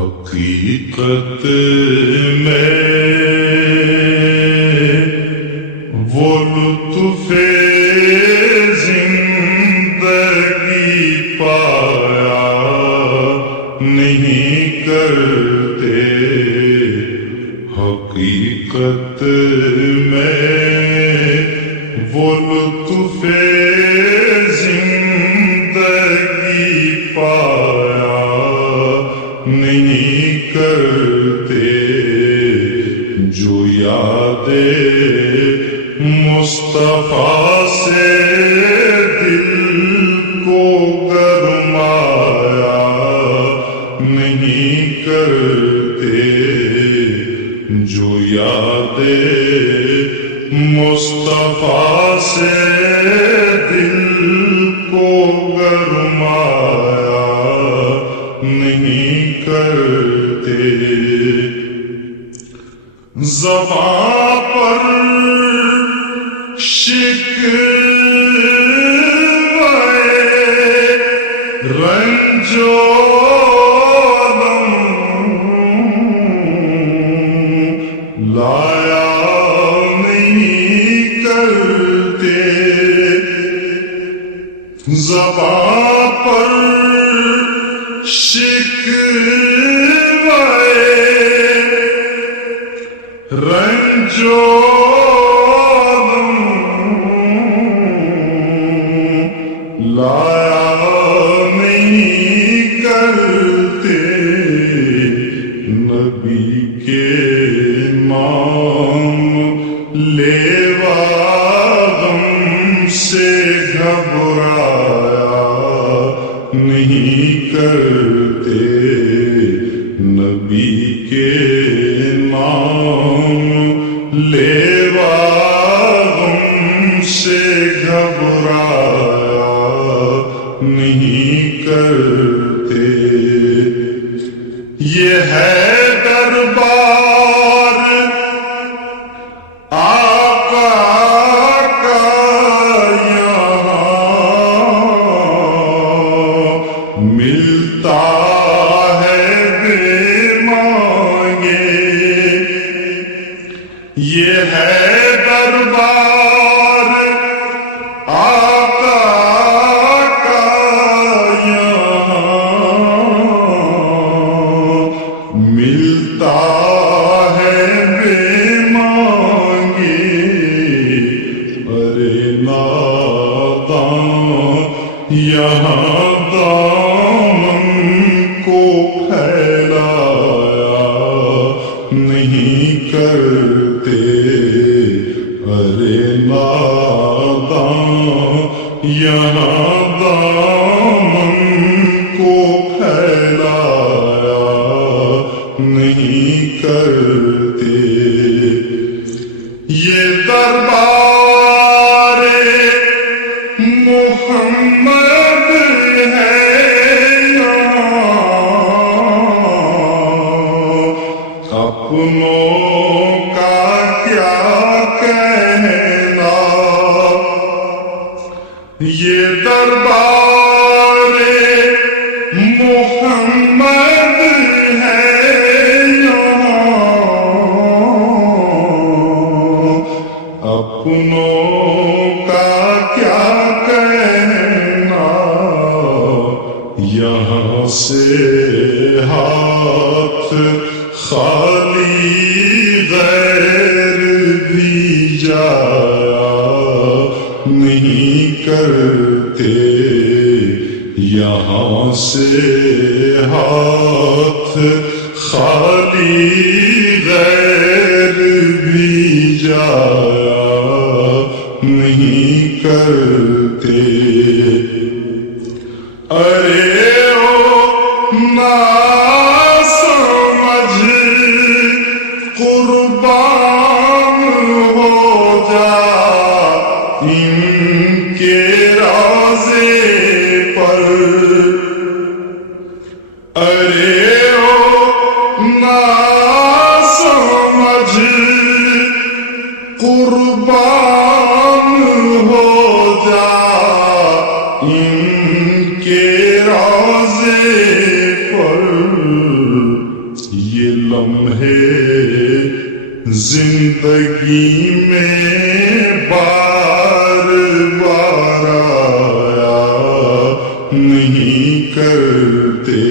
حقیقت میں وہ لطف زندگی پایا نہیں کرتے، حقیقت میں وہ لطف زندگی پایا نہیں کرتے، جو یاد مصطفیٰ سے دل کو گرمایا نہیں کرتے، جو یاد مصطفیٰ سے دل کو گرمایا نہیں کرتے، زباں پر شکوے رنج و غم لایا نہیں کرتے، زباں پر شکوے رنج و غم لایا نہیں کرتے، نبی کے نام لیوا غم سے گھبرایا نہیں کرتے، نبی کے نام لیوا غم سے گھبرایا نہیں کرتے، یہ ہے دربار آقا کا یہاں، ملتا ہے بے مانگے، یہ ہے دربار آقا کا یہاں، ملتا ہے بے مانگے، ارے ناداں یہاں دامن کو پھیلایا نہیں کرتے، ارے ناداں یہاں دامن کو پھیلایا نہیں کرتے، یہ دربار محمد ہے اپنوں کا کیا کہنا، یہ دربار محمد ہے اپنوں کا کیا کہنا، یہاں سے ہاتھ خالی غیر بھی جایا نہیں کرتے، یہاں سے ہاتھ خالی غیر بھی جایا نہیں کرتے، ارے او ناسمجھ قربان ہو جا ان کے رازے پر، ارے او ناسمجھ قربان ہو جا ان کے رازے پر، لمحے زندگی میں بار بار آیا نہیں کرتے،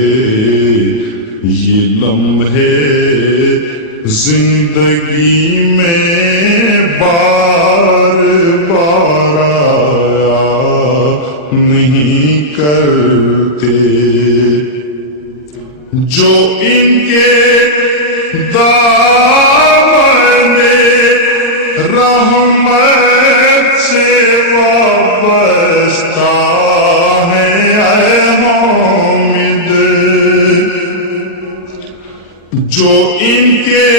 یہ لمحے زندگی میں بار بار آیا نہیں کرتے، جو ان کے دامن رحمت سے وابستہ ہے اے حامد، جو ان کے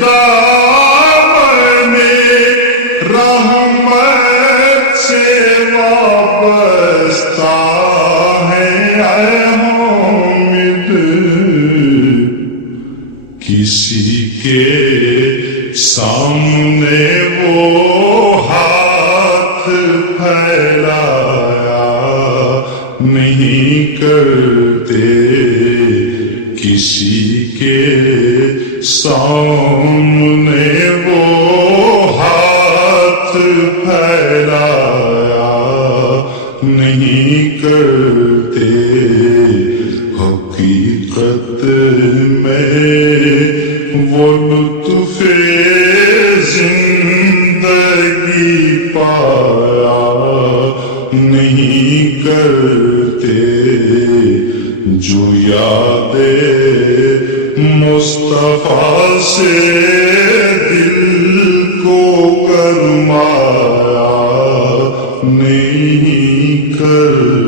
دامن رحمت سے وابستہ ہے اے حامد، کسی کے سامنے وہ ہاتھ پھیلایا نہیں کرتے، کسی کے سامنے وہ ہاتھ پھیلایا نہیں کرتے، حقیقت میں وہ لطف زندگی پایا نہیں کرتے، جو یاد مصطفیٰ سے دل کو گرمایا نہیں کرتے۔